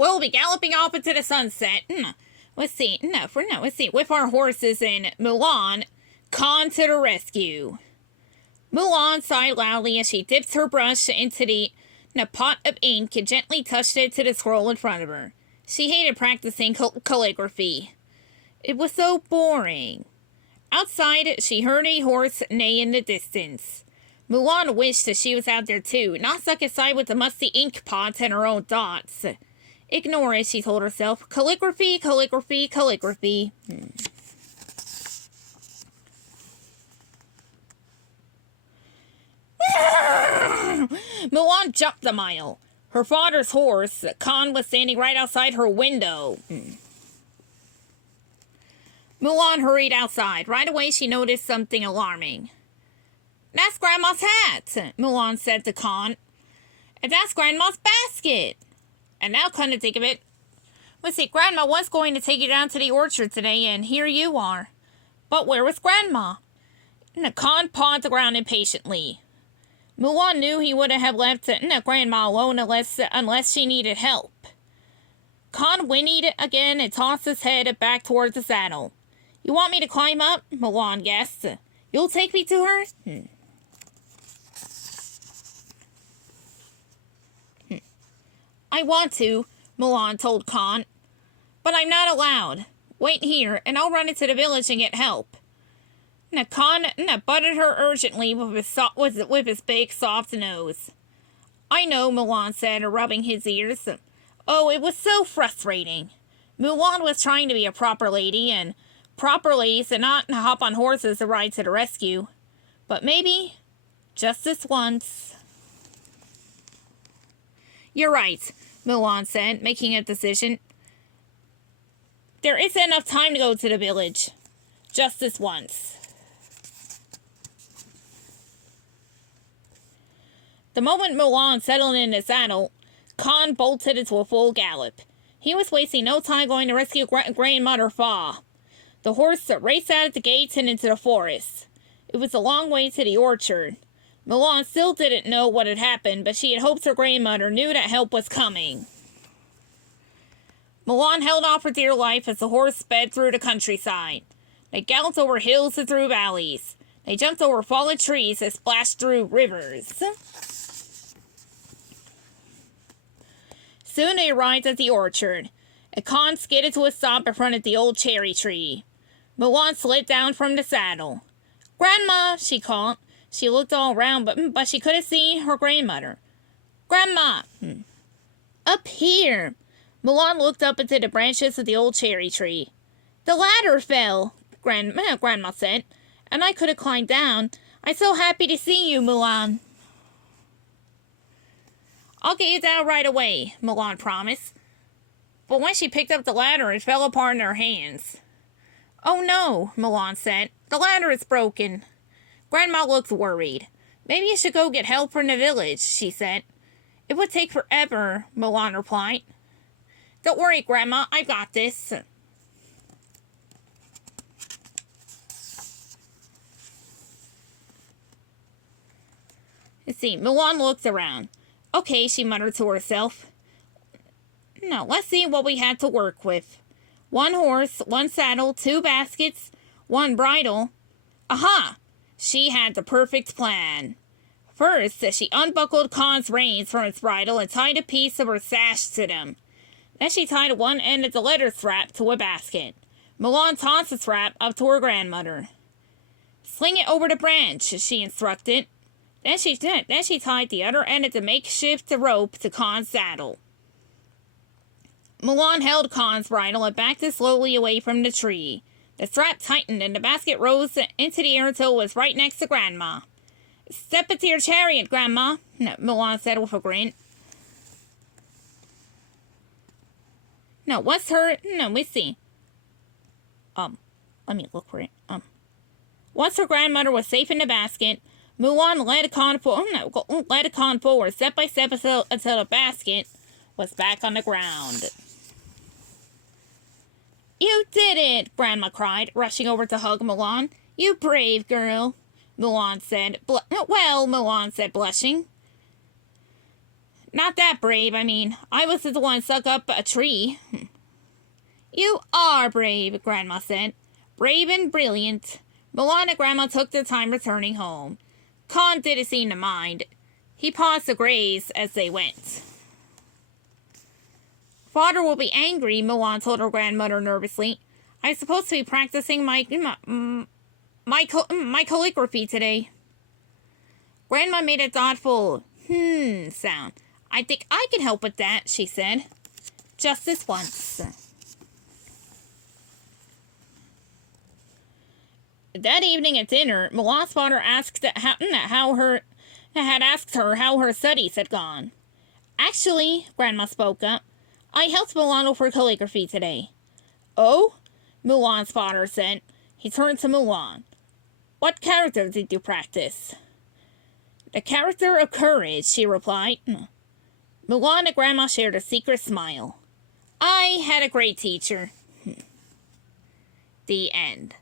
we'll be galloping off into the sunset. Let's see, with our horses and Mulan, Khan to the rescue. Mulan sighed loudly as she dipped her brush into the pot of ink and gently touched it to the scroll in front of her. She hated practicing calligraphy. It was so boring. Outside, she heard a horse neigh in the distance. Mulan wished that she was out there too, not stuck aside with the musty ink pots and her own dots. Ignore it, she told herself. Calligraphy, calligraphy, calligraphy. Mulan jumped a mile. Her father's horse, Khan, was standing right outside her window. Mulan hurried outside. Right away, she noticed something alarming. That's Grandma's hat, Mulan said to Khan. And that's Grandma's basket. And now, come to think of it, let's see, Grandma was going to take you down to the orchard today, and here you are. But where was Grandma? And Khan pawed the ground impatiently. Mulan knew he wouldn't have left Grandma alone unless she needed help. Khan whinnied again and tossed his head back towards the saddle. You want me to climb up? Mulan guessed. You'll take me to her? I want to, Mulan told Khan. But I'm not allowed. Wait here, and I'll run into the village and get help. Khan butted her urgently with his big, soft nose. I know, Mulan said, rubbing his ears. Oh, it was so frustrating. Mulan was trying to be a proper lady, and proper ladies did not hop on horses to ride to the rescue. But maybe, just this once. You're right, Mulan said, making a decision. There isn't enough time to go to the village. Just this once. The moment Mulan settled in the saddle, Khan bolted into a full gallop. He was wasting no time going to rescue Grandmother Fa. The horse raced out of the gates and into the forest. It was a long way to the orchard. Mulan still didn't know what had happened, but she had hoped her grandmother knew that help was coming. Mulan held on for dear life as the horse sped through the countryside. They galloped over hills and through valleys. They jumped over fallen trees and splashed through rivers. Soon they arrived at the orchard. A Khan skidded to a stop in front of the old cherry tree. Mulan slid down from the saddle. Grandma, she called. She looked all around, but she couldn't see her grandmother. Grandma! Up here! Mulan looked up into the branches of the old cherry tree. The ladder fell, Grandma said, and I could have climbed down. I'm so happy to see you, Mulan. I'll get you down right away, Mulan promised. But when she picked up the ladder, it fell apart in her hands. Oh no, Mulan said. The ladder is broken. Grandma looked worried. Maybe you should go get help from the village, she said. It would take forever, Mulan replied. Don't worry, Grandma, I got this. Let's see, Mulan looked around. Okay, she muttered to herself. Now, let's see what we had to work with. 1 horse, 1 saddle, 2 baskets, 1 bridle. Aha! She had the perfect plan. First, she unbuckled Khan's reins from its bridle and tied a piece of her sash to them. Then she tied one end of the leather strap to a basket. Mulan tossed the strap up to her grandmother. Sling it over the branch, she instructed. Then she tied the other end of the makeshift rope to Khan's saddle. Mulan held Khan's bridle and backed it slowly away from the tree. The strap tightened and the basket rose into the air until it was right next to Grandma. Step into your chariot, Grandma, Mulan said with a grin. No, what's her... No, we see. Let me look for it. Once her grandmother was safe in the basket, Mulan led Khan forward step by step until the basket was back on the ground. You did it, Grandma cried, rushing over to hug Mulan. You brave girl, Mulan said. Mulan said, blushing. Not that brave, I mean. I was the one stuck up a tree. You are brave, Grandma said. Brave and brilliant. Mulan and Grandma took their time returning home. Khan didn't seem to mind. He paused to graze as they went. Father will be angry, Mulan told her grandmother nervously. I'm supposed to be practicing my calligraphy today. Grandma made a thoughtful sound. I think I can help with that, she said. Just this once. That evening at dinner, Mulan's father asked how her studies had gone. Actually, Grandma spoke up, I helped Mulan with her calligraphy today. Oh? Mulan's father said. He turned to Mulan. What character did you practice? The character of courage, she replied. Mulan and Grandma shared a secret smile. I had a great teacher. The end.